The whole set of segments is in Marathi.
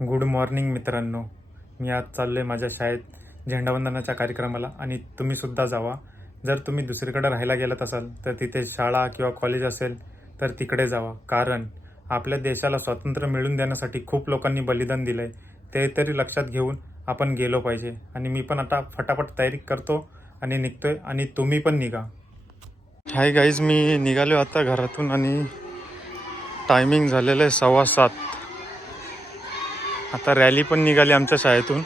गुड मॉर्निंग मित्रांनो. मी आज चाललो आहे माझ्या शाळेत झेंडावंदनाच्या कार्यक्रमाला आणि तुम्हीसुद्धा जावा. जर तुम्ही दुसरीकडे राहायला गेलात असाल तर तिथे शाळा किंवा कॉलेज असेल तर तिकडे जावा. कारण आपल्या देशाला स्वातंत्र्य मिळवून देण्यासाठी खूप लोकांनी बलिदान दिलं आहे. ते तरी लक्षात घेऊन आपण गेलो पाहिजे. आणि मी पण आता फटाफट तयारी करतो आणि निघतोय आणि तुम्ही पण निघा. हाय गाईज, मी निघालो आता घरातून आणि टायमिंग झालेलं आहे 7:15. आता रॅली पण निघाली आमच्या शाळेतून.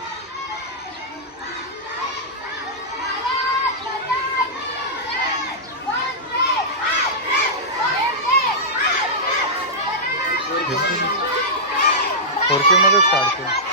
मध्येच काढते.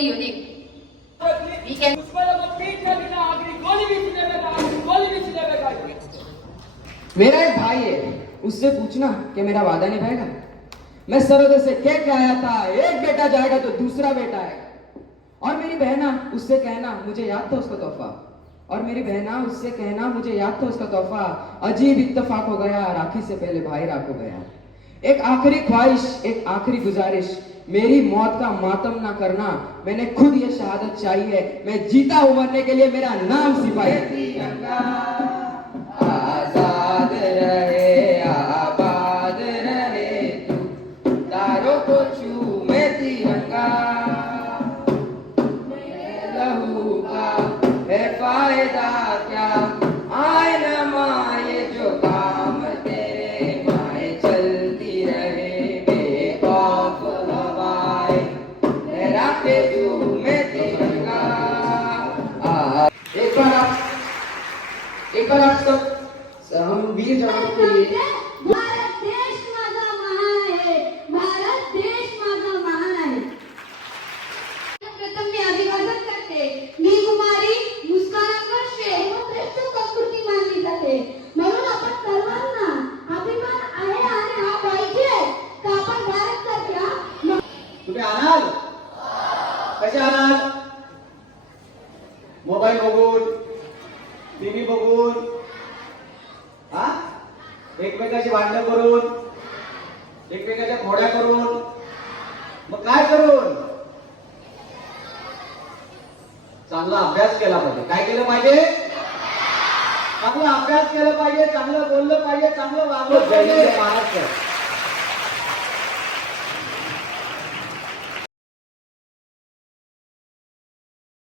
totally unique. We can. मेरा एक भाई है, उससे पूछना कि मेरा वादा निभाएगा। मैं सरहद से कह के आया था, एक बेटा जाएगा तो दूसरा बेटा आएगा। और मेरी बहना उससे कहना मुझे याद था उसका तोहफा, और मेरी बहना उससे कहना मुझे याद था उसका तोहफा। अजीब इत्तेफाक हो गया, राखी से पहले भाई राख हो गया। एक आखिरी ख्वाहिश, एक आखिरी गुजारिश, मेरी मौत का मातम ना करना। मैंने खुद ये शहादत चाहिए, मैं जीता हूं मरने के लिए, मेरा नाम सिपाही। आजाद रहे आबाद रहे तू, तारों को चूमे तिरंगा। लहू का है फायदा क्या, आए न माए जो काम तेरे, माए चलती रहे बेखौफ हवाएं, लहराते चूमे तिरंगा। एक बार आप सब हम वीर जवानों के लिए। भारत देश माझा महान आहे, भारत देश माझा महान आहे। प्रथम मी अभिवादन करते। मी कुमारी मुस्कान वर्षे श्रेष्ठ संस्कृती मानली जाते, म्हणून आपण सर्वांना अभिमान आहे आणि हा पाहिजे का आपण भारत सारख्या। तुम्ही आणाल कसे आणाल? मोबाईल बघून, टीव्ही बघून, हा एकमेकाची भांडणं करून, एकमेकाच्या खोड्या करून, मग काय करून? चांगला अभ्यास केला पाहिजे. काय केलं पाहिजे? चांगला अभ्यास केला पाहिजे, चांगलं बोललं पाहिजे, चांगलं वागलं पाहिजे. महाराष्ट्र